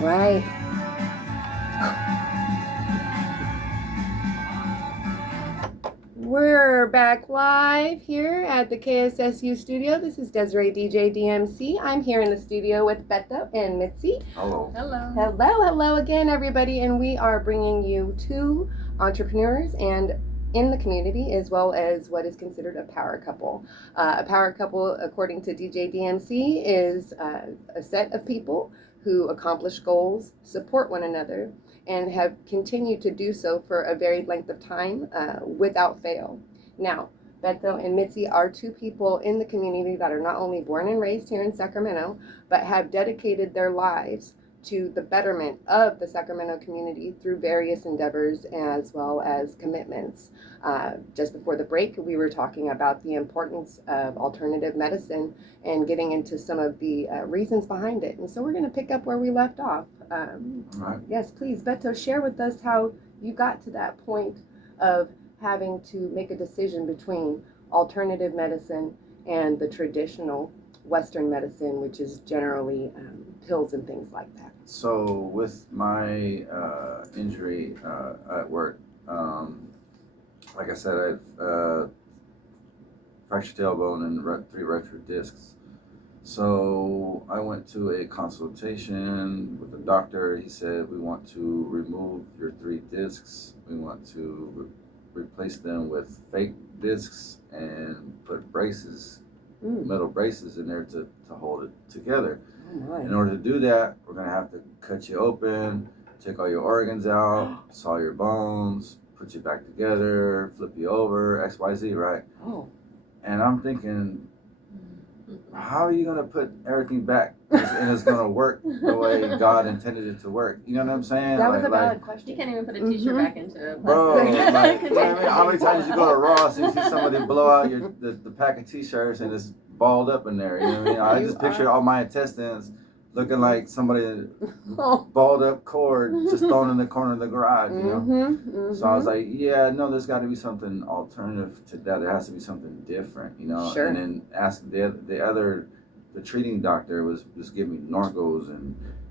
Right. We're back live here at the KSSU studio. This is Desiree DJ DMC. I'm here in the studio with Beto and Mitzi. Hello. Hello. Hello again, everybody. And we are bringing you two entrepreneurs and in the community, as well as what is considered a power couple. A power couple, according to DJ DMC, is a set of people who accomplish goals, support one another, and have continued to do so for a varied length of time without fail. Now, Beto and Mitzi are two people in the community that are not only born and raised here in Sacramento, but have dedicated their lives to the betterment of the Sacramento community through various endeavors as well as commitments. Just before the break, we were talking about the importance of alternative medicine and getting into some of the reasons behind it. And so we're going to pick up where we left off. Right. Yes, please, Beto, share with us how you got to that point of having to make a decision between alternative medicine and the traditional Western medicine, which is generally pills and things like that. So with my injury at work, like I said, I've fractured tailbone and 3 ruptured discs. So I went to a consultation with the doctor. He said, we want to remove your 3 discs. We want to replace them with fake discs and put braces, metal braces in there to hold it together. Oh, in order to do that, we're going to have to cut you open, take all your organs out, saw your bones, put you back together, flip you over, XYZ, right? Oh. And I'm thinking, how are you going to put everything back and it's going to work the way God intended it to work? You know what I'm saying? That was a valid question. You can't even put a t-shirt back into a Bro, plastic. like, you know what I mean? How many times you go to Ross and you see somebody blow out the pack of t-shirts and it's balled up in there? You know what I mean? I just picture all my intestines looking like somebody balled up cord just thrown in the corner of the garage, you know? So I was like, yeah, no, there's got to be something alternative to that. There has to be something different, you know? Sure. And then ask the treating doctor was just giving me Norcos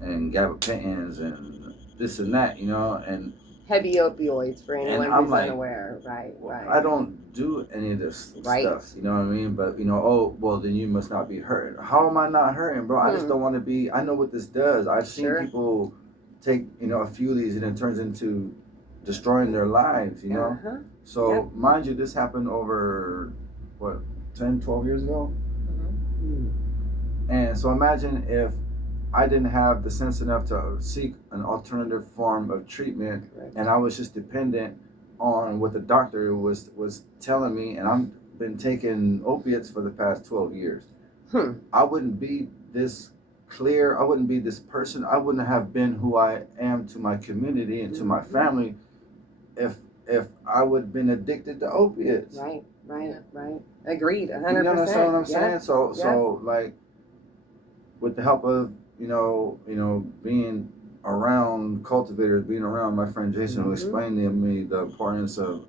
and gabapentins and this and that, you know? And heavy opioids for anyone who's like, unaware. Right. I don't do any of this stuff, you know what I mean? But, you know, oh, well, then you must not be hurting. How am I not hurting, bro? I just don't want to be. I know what this does. I've seen people take, you know, a few of these and it turns into destroying their lives, you know? So, mind you, this happened over, 10, 12 years ago? And so imagine if I didn't have the sense enough to seek an alternative form of treatment, and I was just dependent on what the doctor was telling me, and I've been taking opiates for the past 12 years. I wouldn't be this clear. I wouldn't be this person. I wouldn't have been who I am to my community and to my family if I would have been addicted to opiates. Right. Agreed, 100%. You understand what I'm saying? So like, with the help of you know, being around cultivators, being around my friend Jason, who explained to me the importance of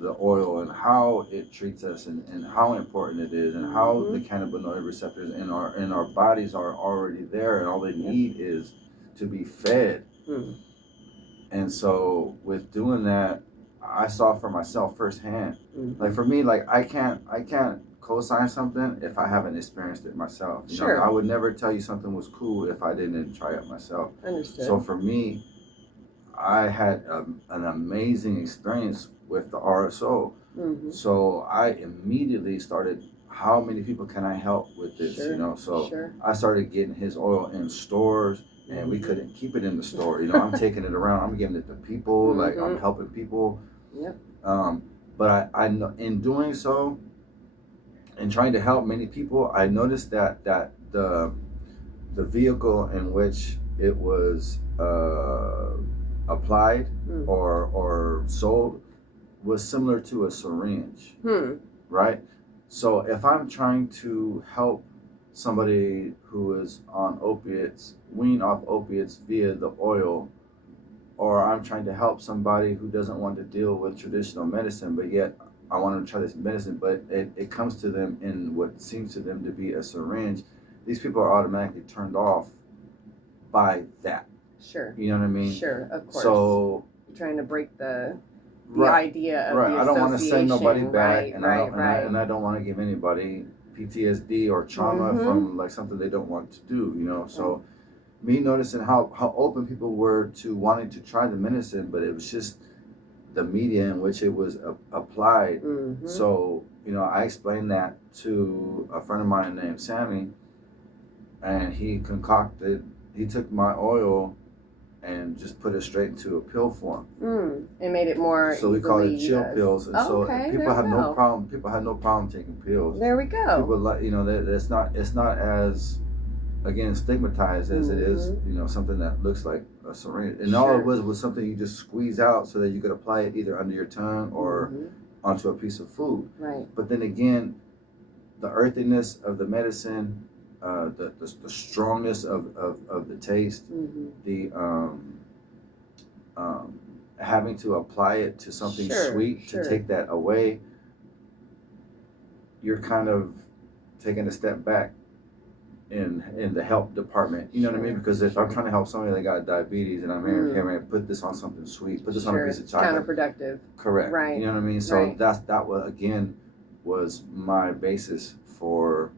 the oil and how it treats us and how important it is and how the cannabinoid receptors in our bodies are already there and all they need is to be fed. And so with doing that, I saw for myself firsthand. Like for me, like I can't co-sign something if I haven't experienced it myself. You know, I would never tell you something was cool if I didn't try it myself. Understood. So for me, I had an amazing experience with the RSO. So I immediately started, how many people can I help with this? You know, so I started getting his oil in stores and we couldn't keep it in the store. You know, I'm taking it around, I'm giving it to people, like I'm helping people. But I know in doing so, and trying to help many people, I noticed that the vehicle in which it was applied or sold was similar to a syringe, right? So if I'm trying to help somebody who is on opiates, wean off opiates via the oil, or I'm trying to help somebody who doesn't want to deal with traditional medicine, but yet I want to try this medicine, but it comes to them in what seems to them to be a syringe, these people are automatically turned off by that. Sure. You know what I mean? Sure, of course. So you're trying to break the right, idea of right. the I don't want to send nobody association. back, Right, and right. I don't want to give anybody PTSD or trauma from like something they don't want to do. You know, so me noticing how open people were to wanting to try the medicine, but it was just the media in which it was applied. So you know, I explained that to a friend of mine named Sammy, and he took my oil and just put it straight into a pill form. And made it more. So we call it chill easily, pills, and so people have no problem. People have no problem taking pills. There we go. People like, you know, that it's not as, again, stigmatized as it is, you know, something that looks like a syringe. And all it was something you just squeeze out so that you could apply it either under your tongue or onto a piece of food. Right. But then again, the earthiness of the medicine, the strongness of the taste, the having to apply it to something sweet to take that away, you're kind of taking a step back in the health department. You know what I mean? Because if I'm trying to help somebody that got diabetes and I'm here, hey man, put this on something sweet, put this on a piece of chocolate. Counterproductive. Correct. Right. You know what I mean? So that was, again, was my basis for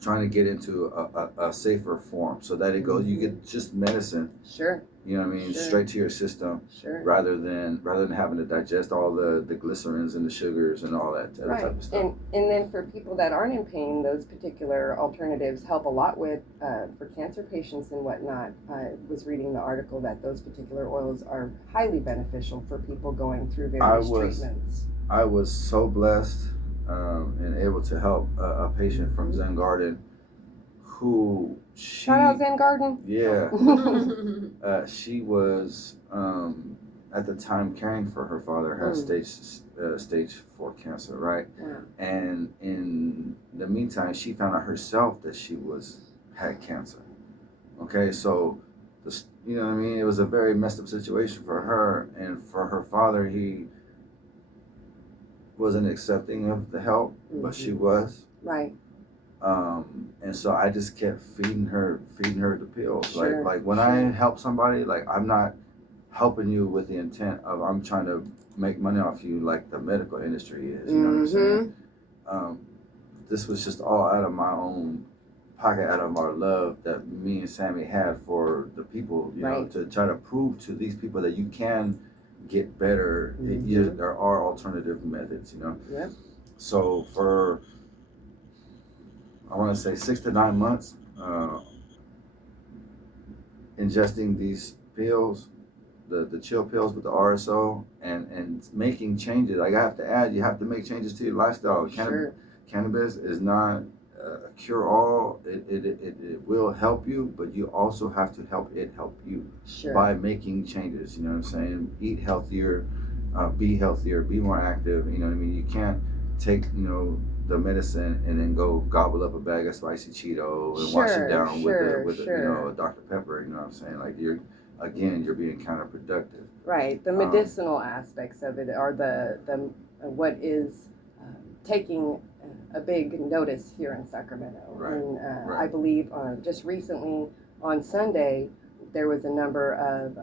trying to get into a safer form, so that it goes, you get just medicine. Sure. You know what I mean? Straight to your system. Sure. Rather than having to digest all the glycerins and the sugars and all that other type of stuff. And then for people that aren't in pain, those particular alternatives help a lot with for cancer patients and whatnot. I was reading the article that those particular oils are highly beneficial for people going through various treatments. I was so blessed and able to help a patient from Zen Garden who shout out Zen Garden. Yeah. She was at the time caring for her father, had stage 4 cancer, right? Wow. And in the meantime, she found out herself that she had cancer. Okay, so you know what I mean? It was a very messed up situation for her, and for her father, he wasn't accepting of the help, but she was. Right. And so I just kept feeding her the pills. Sure, like when I help somebody, like I'm not helping you with the intent of I'm trying to make money off you like the medical industry is. You know what I'm saying? This was just all out of my own pocket, out of our love that me and Sammy had for the people, you know, to try to prove to these people that you can get better. There are alternative methods, you know. Yep. So for, I want to say 6 to 9 months, ingesting these pills, the chill pills with the RSO, and making changes. Like I have to add, you have to make changes to your lifestyle. Cannabis is not a cure-all. It will help you, but you also have to help you by making changes. You know what I'm saying? Eat healthier, be healthier, be more active. You know what I mean? You can't take, you know, the medicine and then go gobble up a bag of spicy Cheeto and wash it down with you know, a Dr. Pepper. You know what I'm saying? Like you're being counterproductive. Right. The medicinal aspects of it are the what is taking a big notice here in Sacramento. Right. And I believe just recently on Sunday there was a number of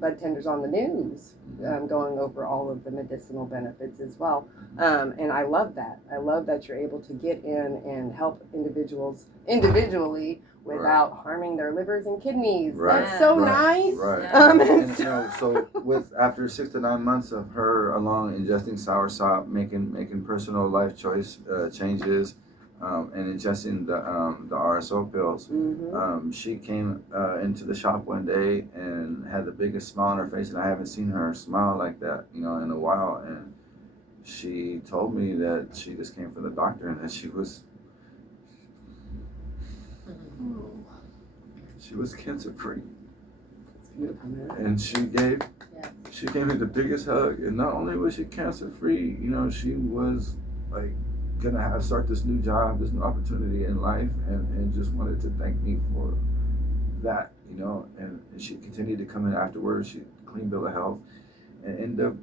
bud tenders on the news going over all of the medicinal benefits as well. And I love that. I love that you're able to get in and help individuals individually without harming their livers and kidneys. That's so nice. Right. And you know, so after 6 to 9 months of her along ingesting soursop, making personal life choice changes, and ingesting the RSO pills, she came into the shop one day and had the biggest smile on her face, and I haven't seen her smile like that, you know, in a while. And she told me that she just came from the doctor and that she was cancer free. It's beautiful, man. And she gave me the biggest hug. And not only was she cancer free, you know, she was like gonna start this new job, this new opportunity in life, and just wanted to thank me for that, you know. And she continued to come in afterwards. She clean bill of health, and ended up,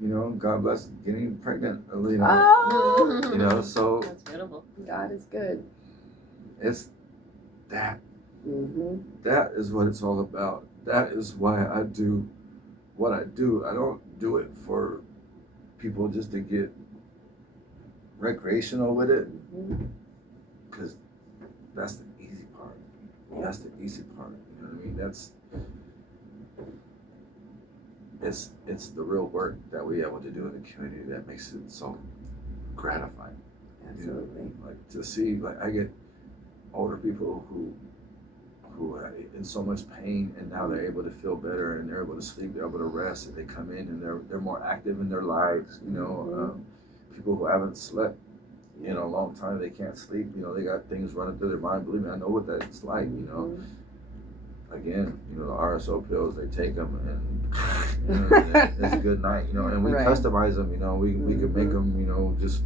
you know, God bless, getting pregnant. You know, you know. So that's beautiful. God is good. It's that That is what it's all about. That is why I do what I do. I don't do it for people just to get recreational with it, because that's the easy part. That's the easy part. You know what I mean? It's the real work that we're able to do in the community that makes it so gratifying. Absolutely. You know? Like to see, like I get older people who are in so much pain, and now they're able to feel better, and they're able to sleep, they're able to rest, and they come in and they're more active in their lives. You know, people who haven't slept in a long time, they can't sleep. You know, they got things running through their mind. Believe me, I know what that's like. You know, again, you know, the RSO pills, they take them, and you know, it's a good night. You know, and we customize them. You know, we can make them. You know, just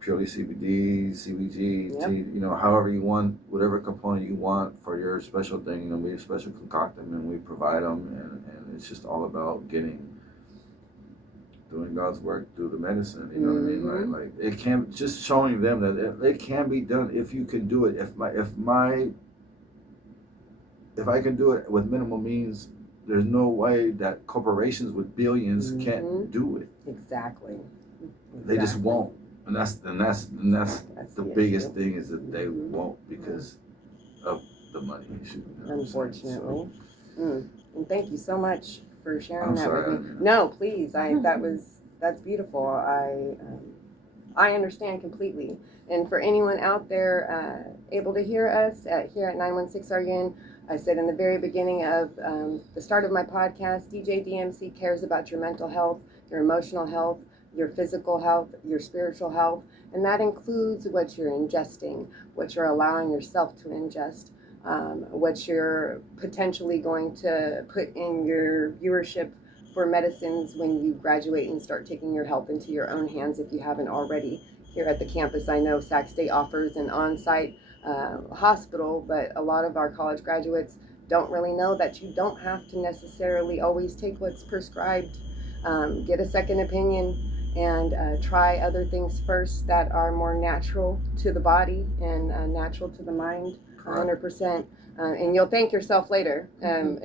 purely CBD, CBG, you know, however you want, whatever component you want for your special thing, you know, we special concoct them and we provide them, and it's just all about doing God's work through the medicine, you know what I mean? Like it can, just showing them that it can be done if you can do it. If I can do it with minimal means, there's no way that corporations with billions can't do it. Exactly. They just won't. And that's the biggest thing, is that they won't, because of the money issue. You know, unfortunately. And thank you so much for sharing that sorry, with me. No, please. That's beautiful. I understand completely. And for anyone out there able to hear us here at 916 RUN, I said in the very beginning of the start of my podcast, DJ DMC cares about your mental health, your emotional health, your physical health, your spiritual health, and that includes what you're ingesting, what you're allowing yourself to ingest, what you're potentially going to put in your viewership for medicines when you graduate and start taking your health into your own hands if you haven't already. Here at the campus, I know Sac State offers an on-site hospital, but a lot of our college graduates don't really know that you don't have to necessarily always take what's prescribed. Get a second opinion and try other things first that are more natural to the body and natural to the mind, 100%. And you'll thank yourself later. And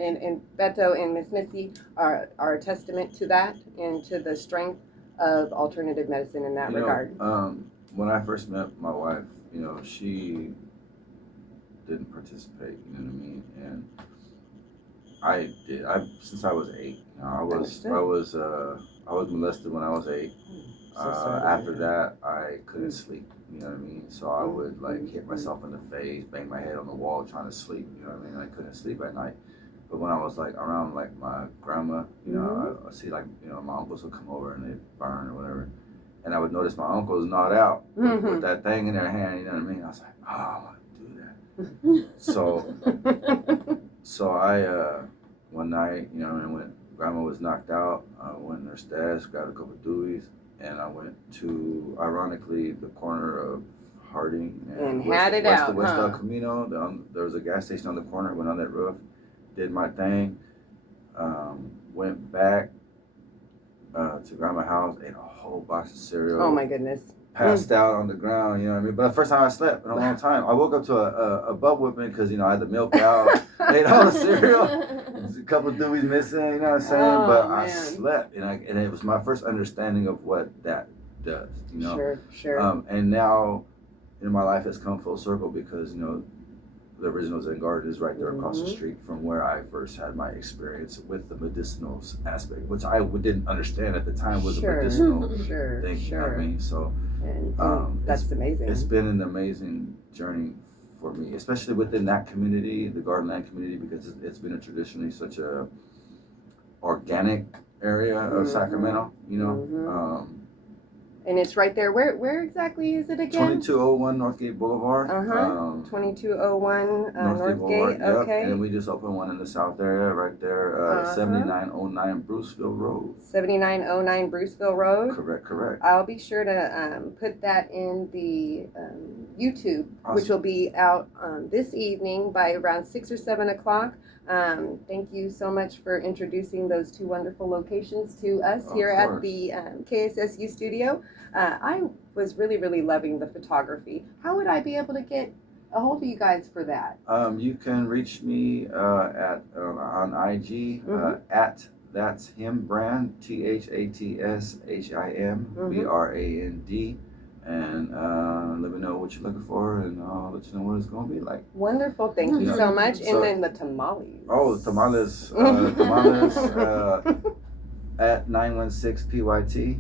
Beto and Miss Missy are a testament to that and to the strength of alternative medicine in that regard. When I first met my wife, you know, she didn't participate, you know what I mean? And I did. Since I was 8. You know, I was molested when I was 8. After that, I couldn't sleep. You know what I mean? So I would like hit myself in the face, bang my head on the wall, trying to sleep. You know what I mean? I couldn't sleep at night. But when I was like around like my grandma, you know, I see like, you know, my uncles would come over and they'd burn or whatever, and I would notice my uncles nod out with that thing in their hand. You know what I mean? I was like, oh, I want to do that. So I one night, you know, and when grandma was knocked out, I went in her stash, grabbed a couple of doobies, and I went to, ironically, the corner of Harding and had it out, West El Camino. There was a gas station on the corner. Went on that roof, did my thing, went back to grandma's house, ate a whole box of cereal. Oh my goodness. Passed out on the ground, you know what I mean? But the first time I slept in a long time. I woke up to a butt whipping because, you know, I had the milk out, ate all the cereal, a couple of doobies missing, you know what I'm saying? But I slept, and it was my first understanding of what that does, you know? Sure. And now, in my life, it's come full circle because, you know, the original Zen Garden is right there across the street from where I first had my experience with the medicinal aspect, which I didn't understand at the time was a medicinal thing. You know what I mean? So. And that's amazing. It's been an amazing journey for me, especially within that community, the Gardenland community, because it's been traditionally such a organic area of Sacramento, you know. And it's right there. Where exactly is it again? 2201 Northgate Boulevard. 2201 Northgate. Boulevard, yep. Okay. And we just opened one in the south area, right there, 7909 Bruceville Road. 7909 Bruceville Road. Correct. I'll be sure to put that in the YouTube, which will be out this evening by around 6 or 7 o'clock. Thank you so much for introducing those two wonderful locations to us here at the KSSU studio. I was really loving the photography. How would I be able to get a hold of you guys for that? You can reach me on IG at That's Him Brand, THATSHIMBRAND, and let me know what you're looking for, and I'll let you know what it's gonna be like. Wonderful, thank you so much. And then the tamales. Oh, tamales, at 916PYT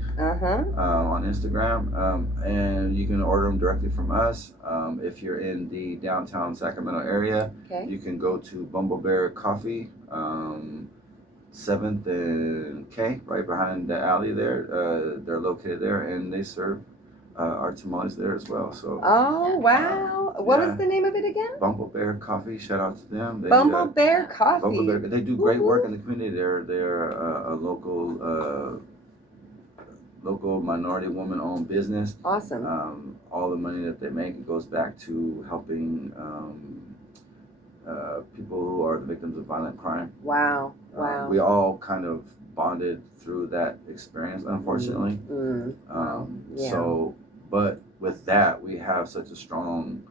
on Instagram, and you can order them directly from us. If you're in the downtown Sacramento area, you can go to Bumble Bear Coffee, 7th and K, right behind the alley there. They're located there, and they serve our tamales there as well. So. Oh wow! What was the name of it again? Bumble Bear Coffee. Shout out to them. Bumble Bear Coffee. Bumble Bear. They do great work in the community. They're a local minority woman-owned business. Awesome. All the money that they make, it goes back to helping people who are the victims of violent crime. Wow. We all kind of bonded through that experience, unfortunately. So, but with that, we have such a strong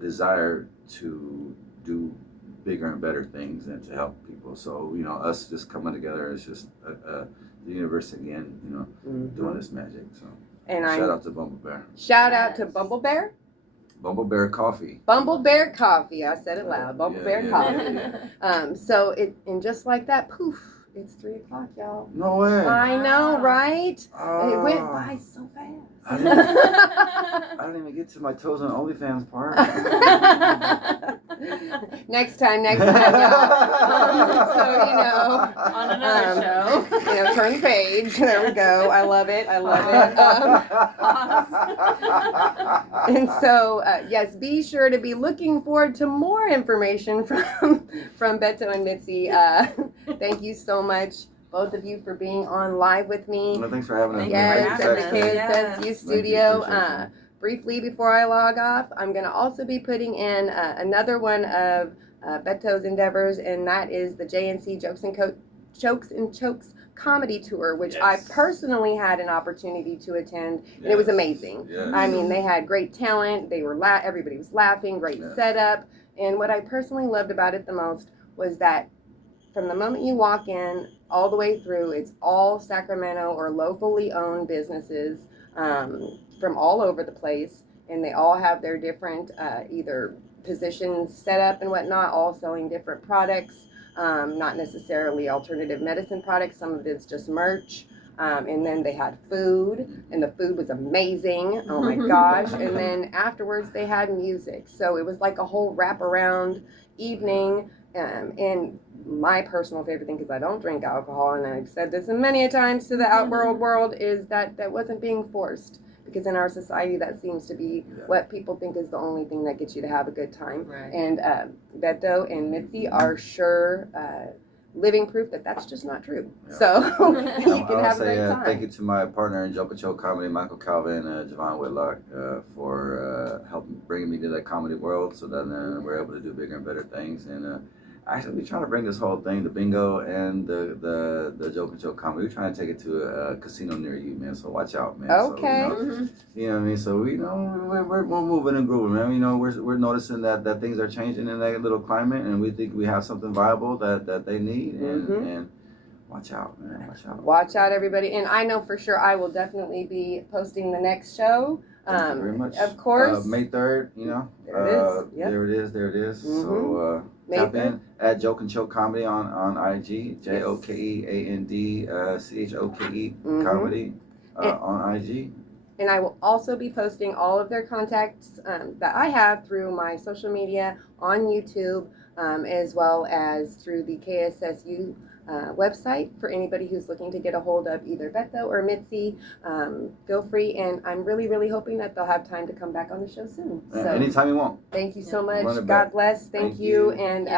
desire to do bigger and better things and to help people. So, us just coming together is just the universe again, doing this magic. So, and shout out to Bumble Bear. Shout out to Bumble Bear. Bumble Bear Coffee. Bumble Bear Coffee. I said it loud. Bumble Bear Coffee. So and just like that, poof. It's 3 o'clock, y'all. No way. I know, right? It went by so fast. I didn't even get to my toes on OnlyFans part. Next time, y'all. So, on another show. Turn the page. There we go. I love it. And so, yes, be sure to be looking forward to more information from Beto and Mitzi. Thank you so much, both of you, for being on live with me. Well, thanks for having us. Yes, at the KSSU studio. Briefly before I log off, I'm going to also be putting in another one of Beto's endeavors, and that is the JNC Jokes and Chokes comedy tour, which I personally had an opportunity to attend, and it was amazing. I mean, they had great talent. They were everybody was laughing, great setup, and what I personally loved about it the most was that from the moment you walk in all the way through, it's all Sacramento or locally owned businesses from all over the place, and they all have their different either positions set up and whatnot, all selling different products, not necessarily alternative medicine products. Some of it's just merch. And then they had food, and the food was amazing. Oh my gosh. And then afterwards they had music. So it was like a whole wraparound evening. And my personal favorite thing, because I don't drink alcohol, and I've said this many a times to the outworld world, is that wasn't being forced. Because in our society, that seems to be what people think is the only thing that gets you to have a good time. Right. And Beto and Mitzi are sure living proof that that's just not true. So you can have a great time. Thank you to my partner in Joke and Choke Comedy, Michael Calvin, Javon Whitlock, for helping bringing me to that comedy world, so that we're able to do bigger and better things. And actually, we're trying to bring this whole thing, the bingo and the Joke and Choke Comedy, we're trying to take it to a casino near you, man. So watch out, man. Okay. So, you know what I mean? So we're moving and grooving, man. We're noticing that things are changing in that little climate, and we think we have something viable that they need, and watch out, man. Watch out, everybody. And I know for sure I will definitely be posting the next show. Thank you very much. Of course. May 3rd, There it is. Yep. There it is. So tap in at Joke and Choke Comedy on IG, JOKEAND Comedy on IG. And I will also be posting all of their contacts that I have through my social media on YouTube, as well as through the KSSU website for anybody who's looking to get a hold of either Beto or Mitzi. Feel free, and I'm really, really hoping that they'll have time to come back on the show soon. So anytime you want. Thank you so much. God bless. Thank you. And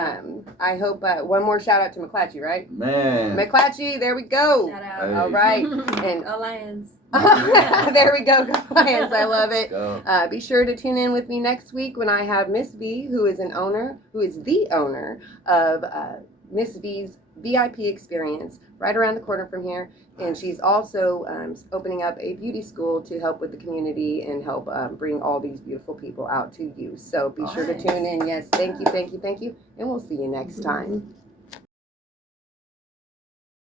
I hope one more shout out to McClatchy, right? Man. McClatchy, there we go. Shout out. Hey. All right. And Alliance. there we go, Lions. I love it. Go. Be sure to tune in with me next week when I have Miss V, who is the owner of Miss V's VIP experience, right around the corner from here. And she's also opening up a beauty school to help with the community and help bring all these beautiful people out to you. So be sure to tune in. Yes, thank you, thank you, thank you. And we'll see you next time.